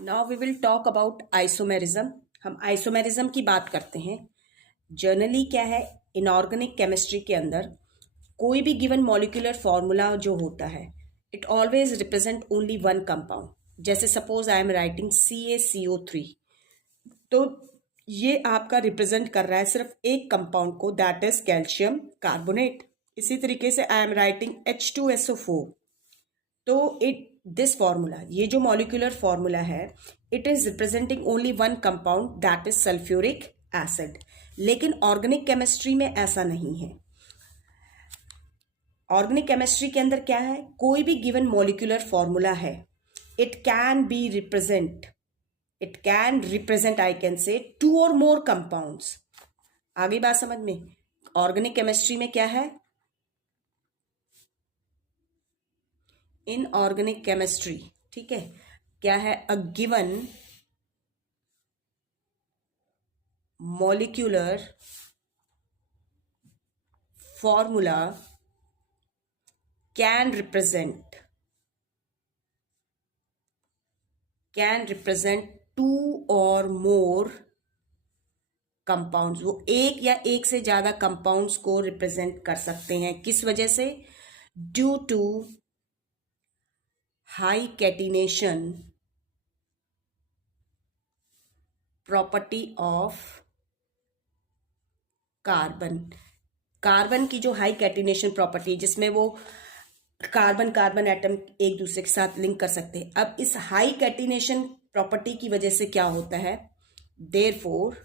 Now we will talk about isomerism. हम isomerism की बात करते हैं। जनरली क्या है, इनऑर्गेनिक केमिस्ट्री के अंदर कोई भी गिवन मॉलिक्यूलर फॉर्मूला जो होता है, it always represent only one compound. जैसे suppose I am writing CaCO3, तो ये आपका रिप्रेजेंट कर रहा है सिर्फ एक कंपाउंड को, दैट इज कैल्शियम कार्बोनेट। इसी तरीके से आई एम राइटिंग H2SO4, तो इट दिस फॉर्मूला, ये जो मॉलिक्यूलर फॉर्मूला है, it is representing only one compound, that is sulphuric acid. लेकिन ऑर्गेनिक केमिस्ट्री में ऐसा नहीं है। ऑर्गेनिक केमिस्ट्री के अंदर क्या है, कोई भी गिवन मॉलिक्यूलर फॉर्मूला है, it can represent I can say 2 और मोर कंपाउंड्स। आगे बात समझ में। ऑर्गेनिक केमिस्ट्री में क्या है, इन ऑर्गेनिक केमिस्ट्री, ठीक है, क्या है, a given molecular formula can represent 2 और मोर कंपाउंड्स। वो एक या एक से ज्यादा कंपाउंड्स को रिप्रेजेंट कर सकते हैं। किस वजह से? Due to high catenation property of carbon की जो हाई कैटिनेशन प्रॉपर्टी, जिसमें वो कार्बन एटम एक दूसरे के साथ लिंक कर सकते हैं। अब इस हाई कैटिनेशन प्रॉपर्टी की वजह से क्या होता है, therefore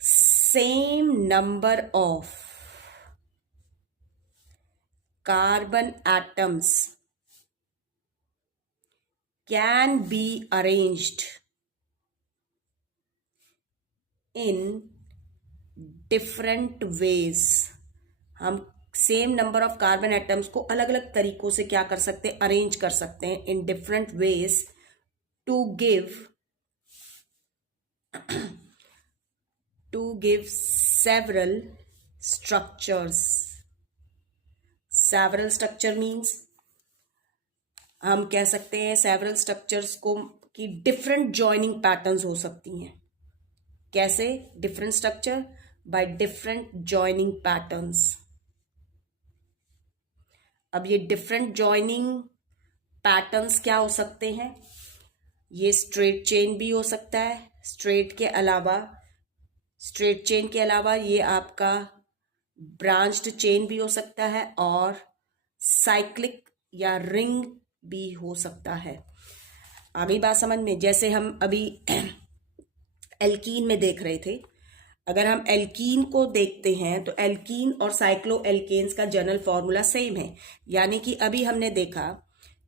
same number of carbon atoms can be arranged in different ways. हम same number of carbon atoms को अलग अलग तरीकों से क्या कर सकते हैं, अरेंज कर सकते हैं in different ways to give several structures. Several structure means हम कह सकते हैं सेवरल स्ट्रक्चर्स को कि डिफरेंट जॉइनिंग पैटर्न्स हो सकती हैं। कैसे different structure? By different joining patterns. अब ये डिफरेंट जॉइनिंग पैटर्न्स क्या हो सकते हैं? ये स्ट्रेट चेन भी हो सकता है। स्ट्रेट चेन के अलावा ये आपका ब्रांच्ड चेन भी हो सकता है, और साइक्लिक या रिंग भी हो सकता है। आगे बात समझ में। जैसे हम अभी एल्कीन में देख रहे थे, अगर हम एल्कीन को देखते हैं तो एल्कीन और साइक्लो एल्केन्स का जनरल फॉर्मूला सेम है। यानी कि अभी हमने देखा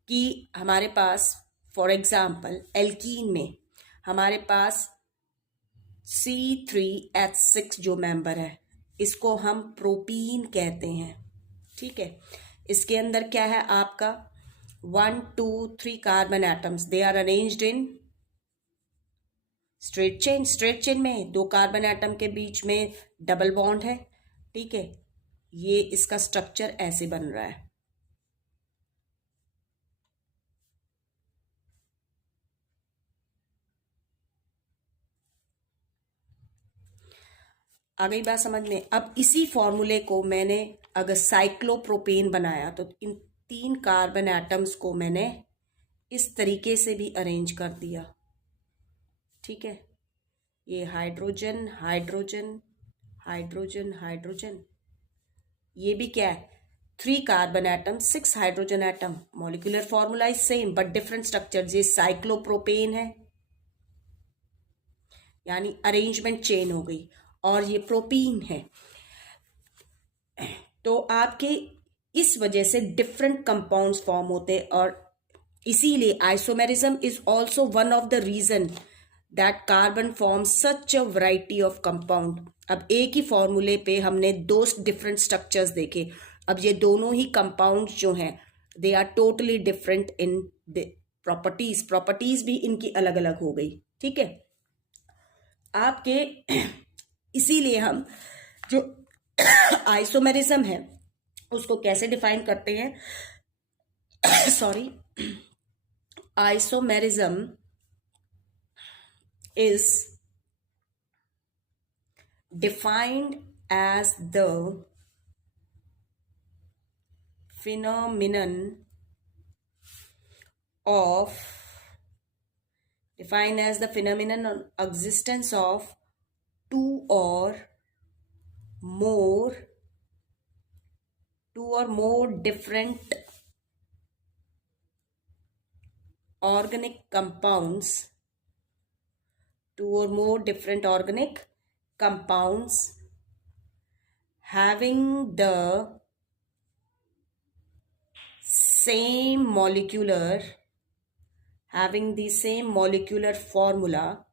कि हमारे पास फॉर एग्जाम्पल एल्कीन में हमारे पास C3H6 जो मेंबर है, इसको हम प्रोपीन कहते हैं। ठीक है, इसके अंदर क्या है आपका 1 2 3 carbon atoms, they are arranged in straight chain में 2 कार्बन एटम के बीच में डबल बॉन्ड है। ठीक है, ये इसका स्ट्रक्चर ऐसे बन रहा है। आ गई बात समझ में। अब इसी फॉर्मूले को मैंने अगर साइक्लोप्रोपेन बनाया तो इन 3 कार्बन एटम्स को मैंने इस तरीके से भी अरेंज कर दिया। ठीक है, ये हाइड्रोजन हाइड्रोजन हाइड्रोजन हाइड्रोजन, ये भी क्या है 3 carbon atom 6 hydrogen atom. Molecular formula is same but different structure. ये साइक्लोप्रोपेन है, यानी अरेंजमेंट चेन हो गई, और ये प्रोपीन है। तो आपके इस वजह से डिफरेंट कंपाउंड्स फॉर्म होते, और इसीलिए isomerism is also one of the reason that carbon form such a variety of compound. अब एक ही फॉर्मूले पे हमने 2 डिफरेंट स्ट्रक्चर्स देखे। अब ये दोनों ही कंपाउंड्स जो हैं, they are totally different in properties भी इनकी अलग अलग हो गई। ठीक है, आपके इसीलिए हम जो आइसोमेरिज्म है उसको कैसे डिफाइन करते हैं sorry, isomerism is defined as the phenomenon of existence of two or more different organic compounds, having the same molecular formula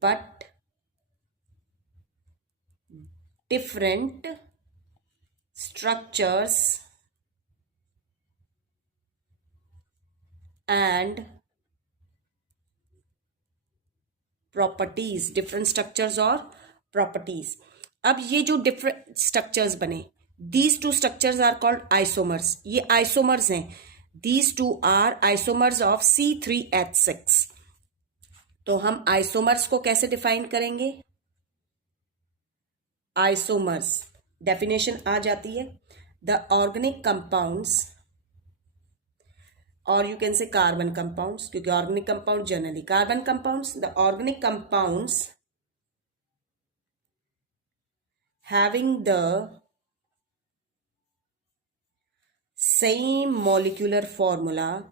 but different structures and और properties. अब ये जो different structures बने, these two structures are called isomers. ये isomers हैं. These two are isomers of C3H6. तो हम isomers को कैसे define करेंगे? Isomers definition आ जाती है, the organic compounds, or you can say carbon compounds, क्योंकि organic compound generally carbon compounds, the organic compounds having the same molecular formula,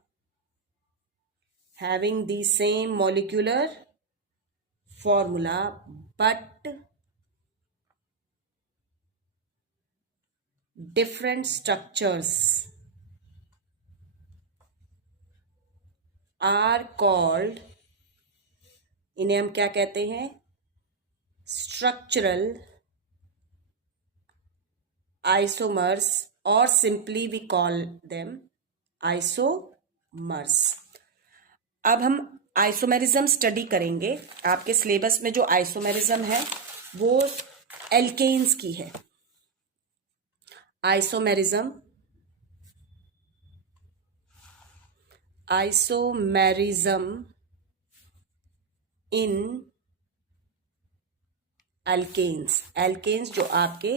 but different structures are called, इन्हें हम क्या कहते हैं? Structural isomers, or simply we call them isomers. अब हम isomerism study करेंगे. आपके सिलेबस में जो आइसोमेरिज्म है वो एल्केन्स की है. आइसोमेरिज्म इन एल्केन्स जो आपके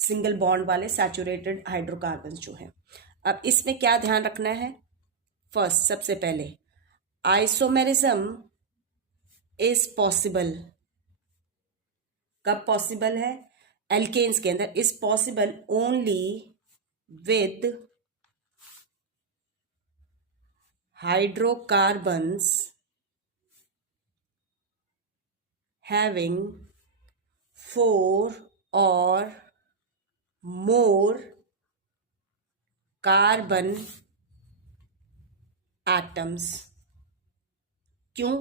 सिंगल बॉन्ड वाले सैचुरेटेड हाइड्रोकार्बन्स जो हैं. अब इसमें क्या ध्यान रखना है? फर्स्ट, सबसे पहले आइसोमेरिज्म इज पॉसिबल. कब पॉसिबल है? एल्केन्स के अंदर. Is possible only with hydrocarbons having 4 or more carbon atoms. क्यों?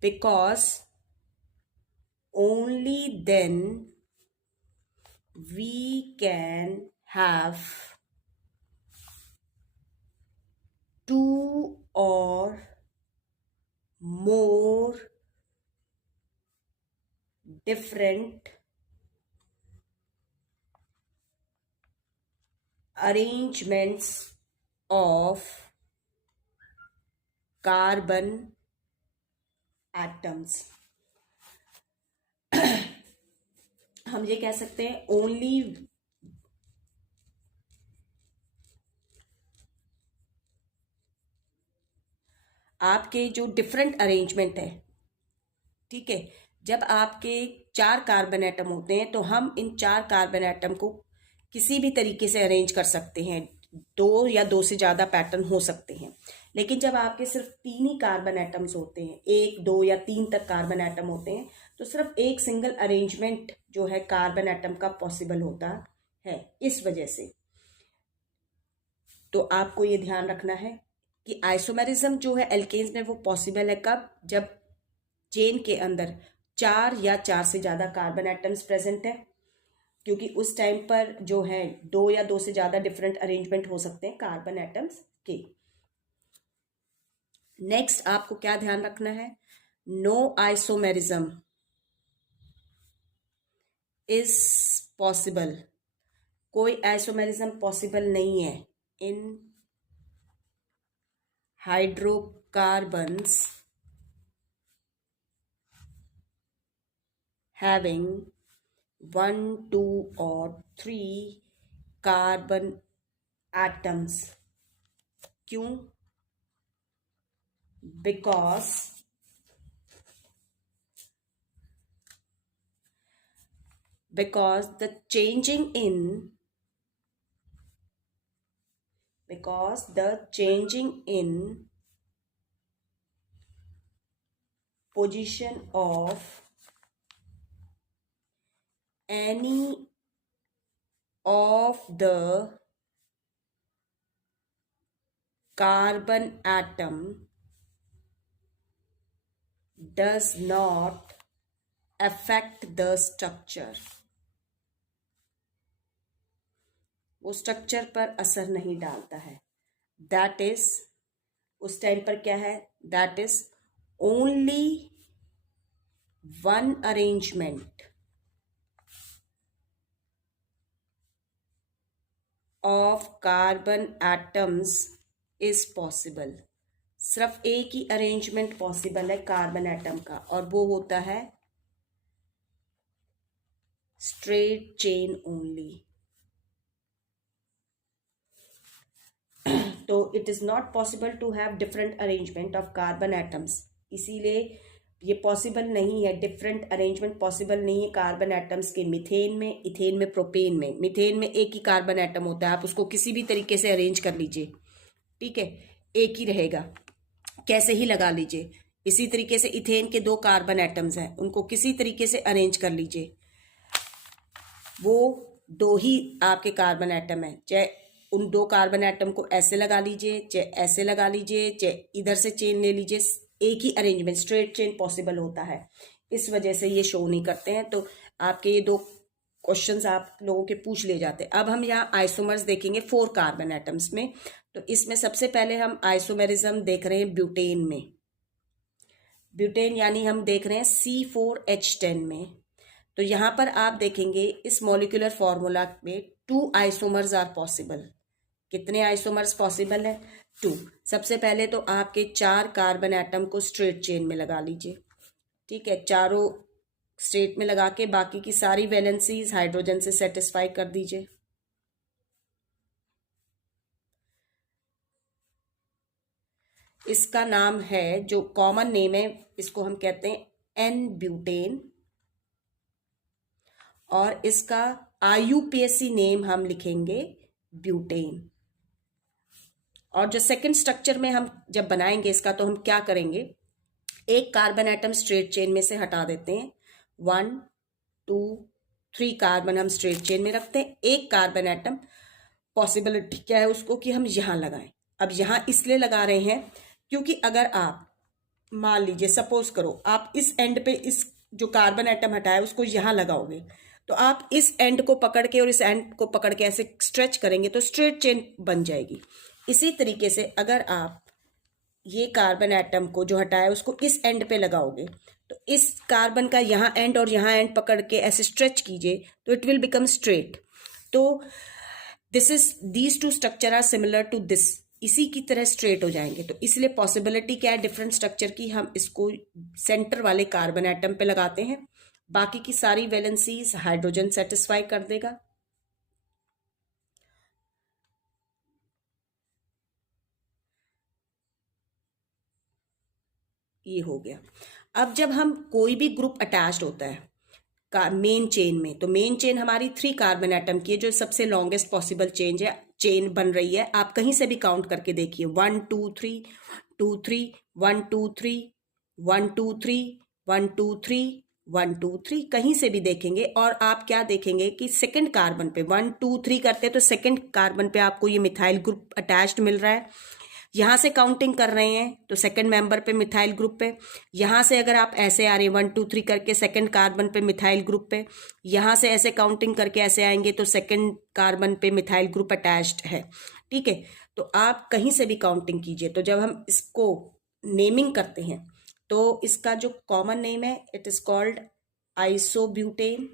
Because only then we can have 2 or more different arrangements of carbon atoms. हम ये कह सकते हैं ओनली आपके जो डिफरेंट अरेंजमेंट है, ठीक है, जब आपके 4 कार्बन एटम होते हैं तो हम इन 4 कार्बन एटम को किसी भी तरीके से अरेंज कर सकते हैं. 2 या 2 से ज़्यादा पैटर्न हो सकते हैं. लेकिन जब आपके सिर्फ 3 ही कार्बन एटम्स होते हैं, 1, 2 या 3 तक कार्बन एटम होते हैं, तो सिर्फ एक सिंगल अरेंजमेंट जो है कार्बन एटम का पॉसिबल होता है. इस वजह से तो आपको ये ध्यान रखना है कि आइसोमेरिज्म जो है एल्केन्स में वो पॉसिबल है कब? जब चेन के अंदर 4 या 4 से ज़्यादा कार्बन एटम्स प्रेजेंट है, क्योंकि उस टाइम पर जो है 2 या 2 से ज़्यादा डिफरेंट अरेंजमेंट हो सकते हैं कार्बन एटम्स के. नेक्स्ट आपको क्या ध्यान रखना है? No isomerism is possible. कोई आइसोमेरिज्म पॉसिबल नहीं है in hydrocarbons having 1, 2 or 3 carbon atoms. क्यों? because the changing in position of any of the carbon atom does not affect the structure. वो स्ट्रक्चर पर असर नहीं डालता है. दैट इज, उस टाइम पर क्या है, that is only one arrangement of carbon atoms is possible. सिर्फ एक ही अरेंजमेंट पॉसिबल है कार्बन एटम का, और वो होता है स्ट्रेट चेन ओनली. तो it is not possible to have different arrangement of carbon atoms. इसीलिए ये पॉसिबल नहीं है, डिफरेंट अरेंजमेंट पॉसिबल नहीं है कार्बन एटम्स के. मीथेन में, इथेन में, प्रोपेन में. मीथेन में एक ही कार्बन एटम होता है, आप उसको किसी भी तरीके से अरेंज कर लीजिए, ठीक है, एक ही रहेगा, कैसे ही लगा लीजिए. इसी तरीके से इथेन के 2 कार्बन एटम्स हैं, उनको किसी तरीके से अरेंज कर लीजिए, वो 2 ही आपके कार्बन एटम है. चाहे उन 2 कार्बन एटम को ऐसे लगा लीजिए, चाहे ऐसे लगा लीजिए, चाहे इधर से चेन ले लीजिए, एक ही अरेंजमेंट स्ट्रेट चेन पॉसिबल होता है. इस वजह से ये शो नहीं करते हैं. तो आपके ये 2 क्वेश्चंस आप लोगों के पूछ ले जाते हैं. अब हम यहाँ आइसोमर्स देखेंगे 4 कार्बन एटम्स में. तो इसमें सबसे पहले हम आइसोमेरिज्म देख रहे हैं ब्यूटेन में. ब्यूटेन यानी हम देख रहे हैं C4H10 में. तो यहाँ पर आप देखेंगे इस मॉलिक्यूलर फॉर्मूला में 2 आइसोमर्स आर पॉसिबल. कितने आइसोमर्स पॉसिबल है? 2. सबसे पहले तो आपके 4 कार्बन एटम को स्ट्रेट चेन में लगा लीजिए, ठीक है, चारों स्ट्रेट में लगा के बाकी की सारी वैलेंसीज हाइड्रोजन से सेटिस्फाई कर दीजिए. इसका नाम है, जो कॉमन नेम है, इसको हम कहते हैं एन ब्यूटेन, और इसका IUPAC नेम हम लिखेंगे ब्यूटेन. और जो सेकंड स्ट्रक्चर में हम जब बनाएंगे इसका, तो हम क्या करेंगे, एक कार्बन एटम स्ट्रेट चेन में से हटा देते हैं. 1, 2, 3 कार्बन हम स्ट्रेट चेन में रखते हैं. एक कार्बन एटम पॉसिबिलिटी क्या है उसको कि हम यहाँ लगाएं. अब यहाँ इसलिए लगा रहे हैं क्योंकि अगर आप मान लीजिए, सपोज करो, आप इस एंड पे इस जो कार्बन एटम हटाया उसको यहाँ लगाओगे, तो आप इस एंड को पकड़ के और इस एंड को पकड़ के ऐसे स्ट्रेच करेंगे तो स्ट्रेट चेन बन जाएगी. इसी तरीके से अगर आप ये कार्बन एटम को जो हटाया उसको इस एंड पे लगाओगे, तो इस कार्बन का यहाँ एंड और यहाँ एंड पकड़ के ऐसे स्ट्रेच कीजिए तो इट विल बिकम स्ट्रेट. तो these 2 structure are similar to this, इसी की तरह स्ट्रेट हो जाएंगे. तो इसलिए पॉसिबिलिटी क्या है डिफरेंट स्ट्रक्चर की, हम इसको सेंटर वाले कार्बन एटम पे लगाते हैं, बाकी की सारी वैलेंसीज हाइड्रोजन सेटिस्फाई कर देगा. ये हो गया. अब जब हम कोई भी ग्रुप अटैच्ड होता है मेन चेन में, तो मेन चेन हमारी 3 कार्बन एटम की है, जो सबसे लॉन्गेस्ट पॉसिबल चेन बन रही है. आप कहीं से भी काउंट करके देखिए, 1 2 3 2 3 1 2 3 1 2 3 1 2 3 1 2 3, कहीं से भी देखेंगे. और आप क्या देखेंगे कि सेकंड कार्बन पे 1 2 3 करते हैं तो सेकंड कार्बन पे आपको ये मिथाइल ग्रुप अटैच्ड मिल रहा है. यहाँ से काउंटिंग कर रहे हैं तो सेकंड मेंबर पे मिथाइल ग्रुप पे. यहाँ से अगर आप ऐसे आ रहे हैं 1 2 3 करके सेकंड कार्बन पे मिथाइल ग्रुप पे, यहाँ से ऐसे काउंटिंग करके ऐसे आएंगे तो सेकंड कार्बन पे मिथाइल ग्रुप अटैच्ड है, ठीक है. तो आप कहीं से भी काउंटिंग कीजिए. तो जब हम इसको नेमिंग करते हैं तो इसका जो कॉमन नेम है, इट इज कॉल्ड आइसोब्यूटेन.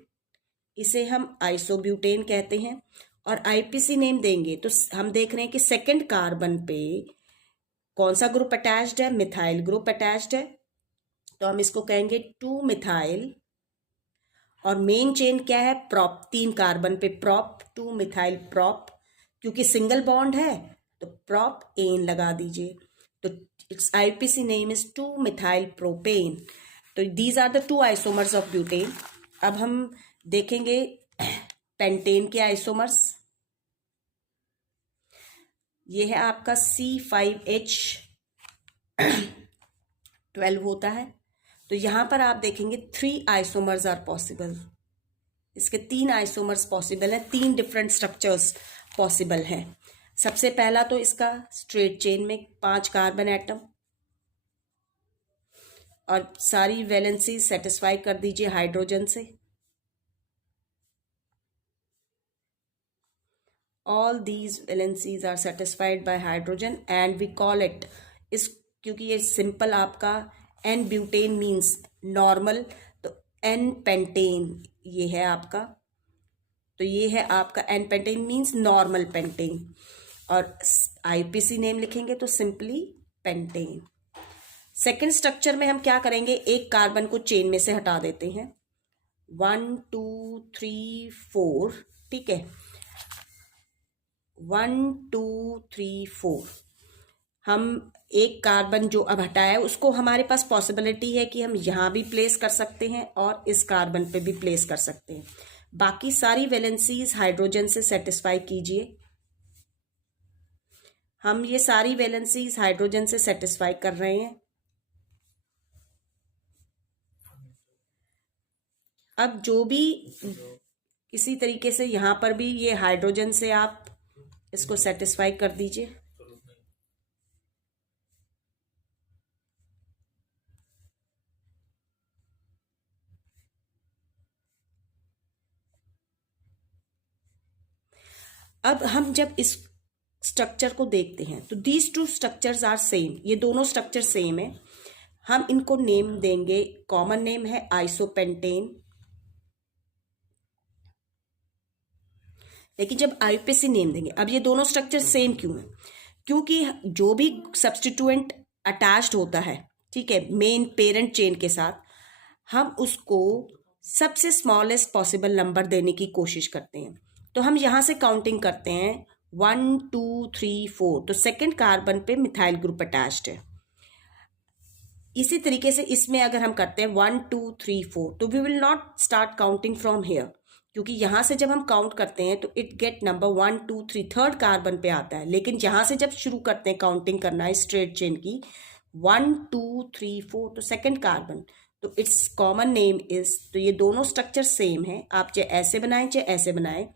इसे हम आइसोब्यूटेन कहते हैं. और IPC नेम देंगे तो हम देख रहे हैं कि सेकंड कार्बन पे कौन सा ग्रुप अटैच्ड है? मिथाइल ग्रुप अटैच्ड है, तो हम इसको कहेंगे 2 मिथाइल। और मेन चेन क्या है? प्रॉप, 3 कार्बन पे प्रॉप, 2 मिथाइल प्रॉप, क्योंकि सिंगल बॉन्ड है तो प्रॉप एन लगा दीजिए। तो its IPC name is 2 methyl propane. तो these are the 2 isomers of butane. अब हम देखेंगे पेंटेन के आइसोमर्स। ये है आपका C5H12 होता है। तो यहां पर आप देखेंगे 3 आइसोमर्स आर पॉसिबल। इसके 3 आइसोमर्स पॉसिबल हैं, 3 डिफरेंट स्ट्रक्चर्स पॉसिबल हैं। सबसे पहला तो इसका स्ट्रेट चेन में 5 कार्बन एटम, और सारी वैलेंसी सेटिस्फाई कर दीजिए हाइड्रोजन से। All these valencies are satisfied by hydrogen and we call it, इस क्योंकि ये सिंपल आपका N ब्यूटेन मीन्स नॉर्मल, तो N पेंटेन ये है आपका। तो ये है आपका N pentane means normal pentane, और आईपीसी नेम लिखेंगे तो सिंपली पेंटेन। सेकेंड स्ट्रक्चर में हम क्या करेंगे? एक कार्बन को चेन में से हटा देते हैं, 1 2 3 4, ठीक है, 1 2 3 4। हम एक कार्बन जो अब हटाया है उसको हमारे पास पॉसिबिलिटी है कि हम यहाँ भी प्लेस कर सकते हैं और इस कार्बन पे भी प्लेस कर सकते हैं। बाकी सारी वैलेंसीज हाइड्रोजन से सेटिस्फाई कीजिए। हम ये सारी वैलेंसीज हाइड्रोजन से सेटिस्फाई कर रहे हैं। अब जो भी इसी तरीके से यहाँ पर भी ये हाइड्रोजन से आप इसको सेटिस्फाई कर दीजिए। अब हम जब इस स्ट्रक्चर को देखते हैं तो दीज 2 स्ट्रक्चर्स आर सेम, ये दोनों स्ट्रक्चर सेम है। हम इनको नेम देंगे, कॉमन नेम है आइसोपेंटेन। लेकिन जब आईपीसी नेम देंगे, अब ये दोनों स्ट्रक्चर सेम क्यों है? क्योंकि जो भी सब्सटीट्यूएंट अटैच्ड होता है, ठीक है, मेन पेरेंट चेन के साथ, हम उसको सबसे स्मॉलेस्ट पॉसिबल नंबर देने की कोशिश करते हैं। तो हम यहाँ से काउंटिंग करते हैं 1 2 3 4, तो सेकेंड कार्बन पे मिथाइल ग्रुप अटैच्ड है। इसी तरीके से इसमें अगर हम करते हैं 1 2 3 4, तो we will not start counting from here, क्योंकि यहाँ से जब हम काउंट करते हैं तो it get number 1 2 3 third carbon पे आता है। लेकिन यहाँ से जब शुरू करते हैं काउंटिंग करना है स्ट्रेट चेन की, 1 2 3 4, तो सेकेंड कार्बन, तो इट्स कॉमन नेम इज, तो ये दोनों स्ट्रक्चर सेम है, आप चाहे ऐसे बनाएं चाहे ऐसे बनाएं।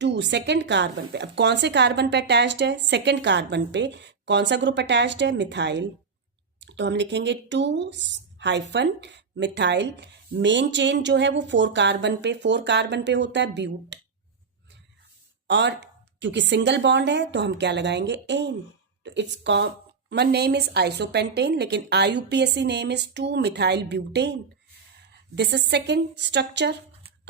2 सेकेंड कार्बन पे, अब कौन से कार्बन पे अटैच्ड है? सेकेंड कार्बन पे कौन सा ग्रुप अटैच्ड है? मिथाइल। तो हम लिखेंगे 2 हाइफन मिथाइल। मेन चेन जो है वो 4 कार्बन पे होता है ब्यूट, और क्योंकि सिंगल बॉन्ड है तो हम क्या लगाएंगे? एन। तो its common name is isopentane, लेकिन IUPAC name is 2 methyl butane. This is second structure.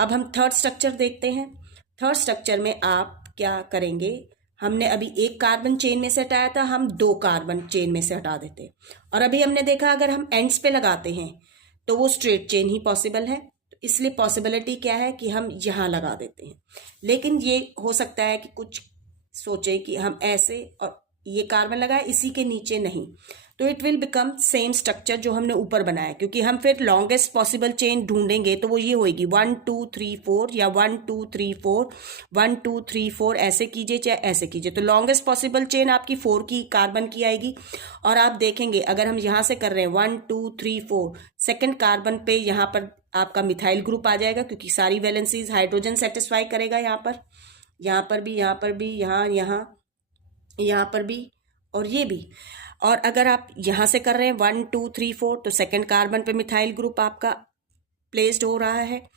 अब हम थर्ड स्ट्रक्चर देखते हैं। थर्ड स्ट्रक्चर में आप क्या करेंगे? हमने अभी एक कार्बन चेन में से हटाया था, हम 2 कार्बन चेन में से हटा देते हैं। और अभी हमने देखा अगर हम एंड्स पे लगाते हैं तो वो स्ट्रेट चेन ही पॉसिबल है, तो इसलिए पॉसिबिलिटी क्या है कि हम यहाँ लगा देते हैं। लेकिन ये हो सकता है कि कुछ सोचे कि हम ऐसे और ये कार्बन लगाए, इसी के नीचे नहीं, तो it will become same structure जो हमने ऊपर बनाया, क्योंकि हम फिर लॉन्गेस्ट पॉसिबल चेन ढूंढेंगे तो वो ये होएगी 1 2 3 4 या 1 2 3 4 1 2 3 4, ऐसे कीजिए चाहे ऐसे कीजिए, तो लॉन्गेस्ट पॉसिबल चेन आपकी 4 की कार्बन की आएगी। और आप देखेंगे अगर हम यहाँ से कर रहे हैं 1 2 3 4, सेकेंड कार्बन पे यहाँ पर आपका मिथाइल ग्रुप आ जाएगा, क्योंकि सारी वैलेंसीज हाइड्रोजन सेटिस्फाई करेगा। यहाँ पर भी, यहाँ पर भी, यहाँ पर भी, और ये भी। और अगर आप यहाँ से कर रहे हैं 1 2 3 4, तो सेकेंड कार्बन पे मिथाइल ग्रुप आपका प्लेस्ड हो रहा है,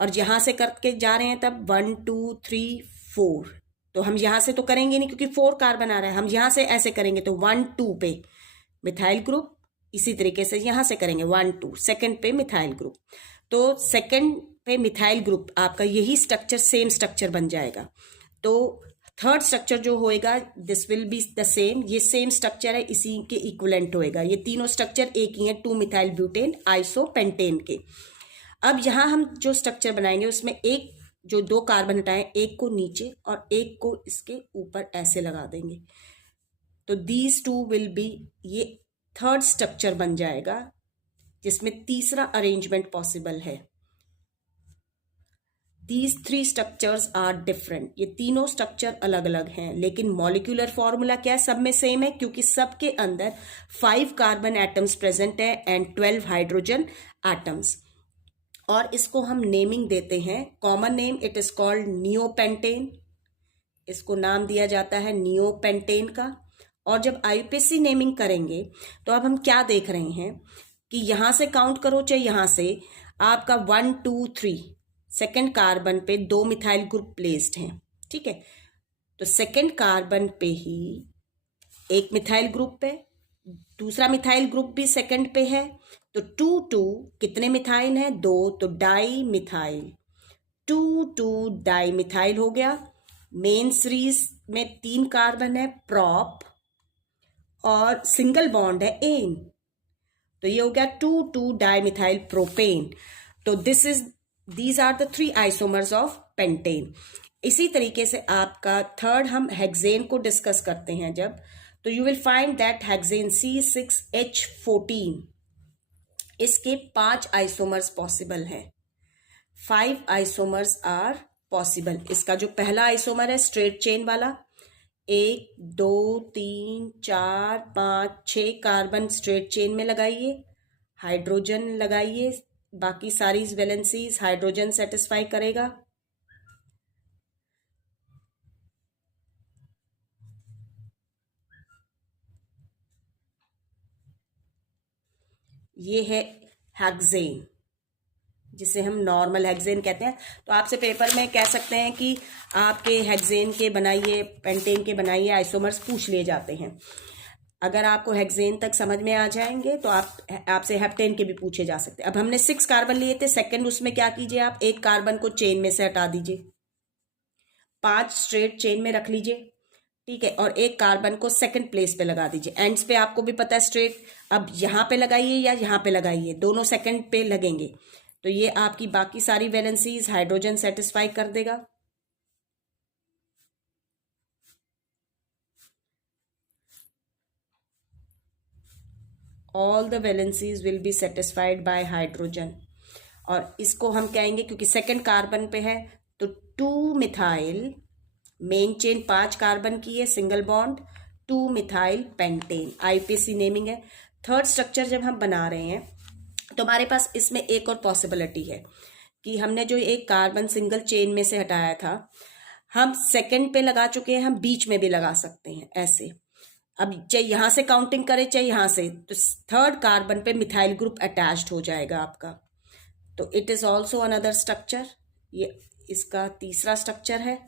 और यहाँ से करके जा रहे हैं तब 1 2 3 4, तो हम यहाँ से तो करेंगे नहीं क्योंकि 4 कार्बन आ रहा है, हम यहाँ से ऐसे करेंगे तो 1 2 पे मिथाइल ग्रुप, इसी तरीके से यहाँ से करेंगे 1 2, सेकेंड पे मिथाइल ग्रुप, तो सेकेंड पे मिथाइल ग्रुप आपका यही स्ट्रक्चर सेम स्ट्रक्चर बन जाएगा। तो थर्ड स्ट्रक्चर जो होएगा this will be the same, ये सेम स्ट्रक्चर है, इसी के इक्विवेलेंट होएगा। ये तीनों स्ट्रक्चर एक ही है 2 मिथाइल ब्यूटेन आइसोपेंटेन के। अब यहाँ हम जो स्ट्रक्चर बनाएंगे उसमें एक जो 2 कार्बन हटाएं, एक को नीचे और एक को इसके ऊपर ऐसे लगा देंगे, तो दीज टू विल बी, ये थर्ड स्ट्रक्चर बन जाएगा जिसमें तीसरा अरेंजमेंट पॉसिबल है। These 3 स्ट्रक्चर्स आर डिफरेंट, ये तीनों स्ट्रक्चर अलग अलग हैं, लेकिन मॉलिक्यूलर फॉर्मूला क्या है, सब में सेम है, क्योंकि सबके अंदर 5 कार्बन एटम्स प्रेजेंट है एंड 12 हाइड्रोजन एटम्स। और इसको हम नेमिंग देते हैं, common name it is called neopentane, इसको नाम दिया जाता है नियोपेंटेन का। और जब आईयूपीएसी नेमिंग करेंगे तो अब हम क्या देख रहे हैं कि यहां से काउंट करो चाहे यहां से, आपका 1 2 3 सेकेंड कार्बन पे 2 मिथाइल ग्रुप प्लेस्ड हैं, ठीक है। तो सेकेंड कार्बन पे ही एक मिथाइल ग्रुप है, दूसरा मिथाइल ग्रुप भी सेकेंड पे है, तो 2 2 कितने मिथाइल हैं, 2, तो डाई मिथाइल, 2 2 डाई मिथाइल हो गया। मेन सीरीज में 3 कार्बन है, प्रॉप, और सिंगल बॉन्ड है एन, तो ये हो गया 2 2 डाई मिथाइल प्रोपेन। तो these are the 3 isomers of pentane. इसी तरीके से आपका थर्ड हम हेक्सेन को डिस्कस करते हैं जब, तो you will find that hexane C6H14, इसके 5 आइसोमर्स पॉसिबल हैं, 5 आइसोमर्स आर पॉसिबल। इसका जो पहला आइसोमर है स्ट्रेट चेन वाला, 1 2 3 4 5 6 कार्बन स्ट्रेट चेन में लगाइए, हाइड्रोजन लगाइए, बाकी सारी वैलेंसीज हाइड्रोजन सेटिस्फाई करेगा। ये है हेक्सेन, जिसे हम नॉर्मल हेक्सेन कहते हैं। तो आपसे पेपर में कह सकते हैं कि आपके हेक्सेन के बनाइए, पेंटेन के बनाइए आइसोमर्स पूछ लिए जाते हैं। अगर आपको हेक्सेन तक समझ में आ जाएंगे तो आपसे हेप्टेन के भी पूछे जा सकते हैं। अब हमने 6 कार्बन लिए थे, सेकंड उसमें क्या कीजिए, आप एक कार्बन को चेन में से हटा दीजिए, 5 स्ट्रेट चेन में रख लीजिए, ठीक है, और एक कार्बन को सेकंड प्लेस पे लगा दीजिए। एंड्स पे आपको भी पता है स्ट्रेट, अब यहाँ पे लगाइए या यहाँ पे लगाइए, दोनों सेकंड पे लगेंगे, तो ये आपकी बाकी सारी वैलेंसीज हाइड्रोजन सेटिस्फाई कर देगा। All the valencies will be satisfied by hydrogen. और इसको हम कहेंगे, क्योंकि सेकंड कार्बन पे है, तो 2 मिथाइल, मेन चेन 5 कार्बन की है, single bond, 2 methyl pentane, IPC naming है। थर्ड स्ट्रक्चर जब हम बना रहे हैं तो हमारे पास इसमें एक और पॉसिबिलिटी है कि हमने जो एक कार्बन सिंगल चेन में से हटाया था, हम सेकंड पे लगा चुके हैं, हम बीच में भी लगा सकते हैं ऐसे। अब चाहे यहां से काउंटिंग करें चाहे यहां से, तो थर्ड कार्बन पे मिथाइल ग्रुप अटैच्ड हो जाएगा आपका, तो it is also another structure. ये इसका तीसरा स्ट्रक्चर है।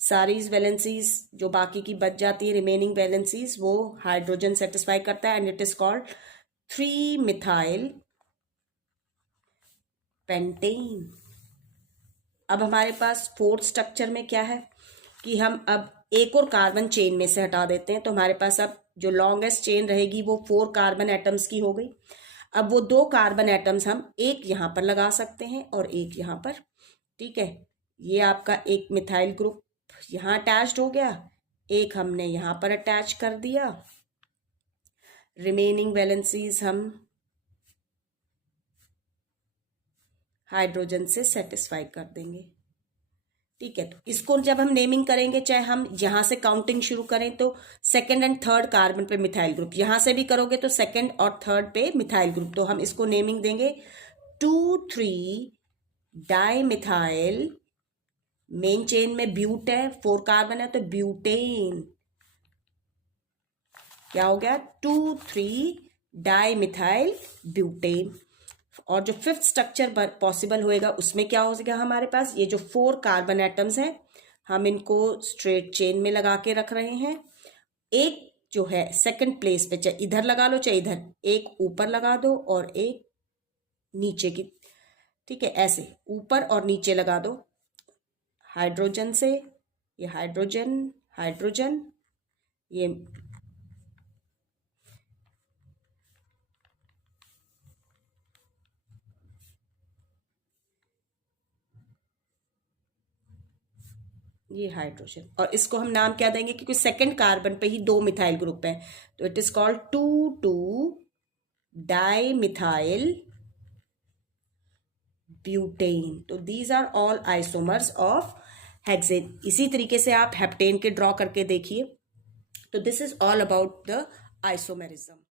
सारी वैलेंसीज जो बाकी की बच जाती है, रिमेनिंग वैलेंसीज, वो हाइड्रोजन सेटिस्फाई करता है and it is called 3 methyl pentane. अब हमारे पास फोर्थ स्ट्रक्चर में क्या है कि हम अब एक और कार्बन चेन में से हटा देते हैं, तो हमारे पास अब जो लॉन्गेस्ट चेन रहेगी वो 4 कार्बन एटम्स की हो गई। अब वो 2 कार्बन एटम्स हम एक यहां पर लगा सकते हैं और एक यहां पर, ठीक है। ये आपका एक मिथाइल ग्रुप यहां अटैच्ड हो गया, एक हमने यहां पर अटैच कर दिया, रिमेनिंग वैलेंसीज हम हाइड्रोजन से सेटिस्फाई कर देंगे, ठीक है। तो इसको जब हम नेमिंग करेंगे, चाहे हम यहां से काउंटिंग शुरू करें तो सेकंड एंड थर्ड कार्बन पे मिथाइल ग्रुप, यहां से भी करोगे तो सेकंड और थर्ड पे मिथाइल ग्रुप, तो हम इसको नेमिंग देंगे 2 3 डाई मिथाइल, मेन चेन में ब्यूट है, 4 कार्बन है, तो ब्यूटेन। क्या हो गया, 2 3 डाई मिथाइल ब्यूटेन। और जो फिफ्थ स्ट्रक्चर पॉसिबल होएगा उसमें क्या हो जाएगा, हमारे पास ये जो 4 कार्बन एटम्स हैं हम इनको स्ट्रेट चेन में लगा के रख रहे हैं। एक जो है सेकंड प्लेस पे, चाहे इधर लगा लो चाहे इधर, एक ऊपर लगा दो और एक नीचे की ठीक है, ऐसे ऊपर और नीचे लगा दो, हाइड्रोजन से ये हाइड्रोजन, हाइड्रोजन, ये हाइड्रोजन, और इसको हम नाम क्या देंगे, क्योंकि सेकंड कार्बन पे ही दो मिथाइल ग्रुप है, तो it is called 2,2 di methyl butane. तो these are all isomers of hexane. इसी तरीके से आप हेप्टेन के ड्रॉ करके देखिए। तो this is all about the isomerism.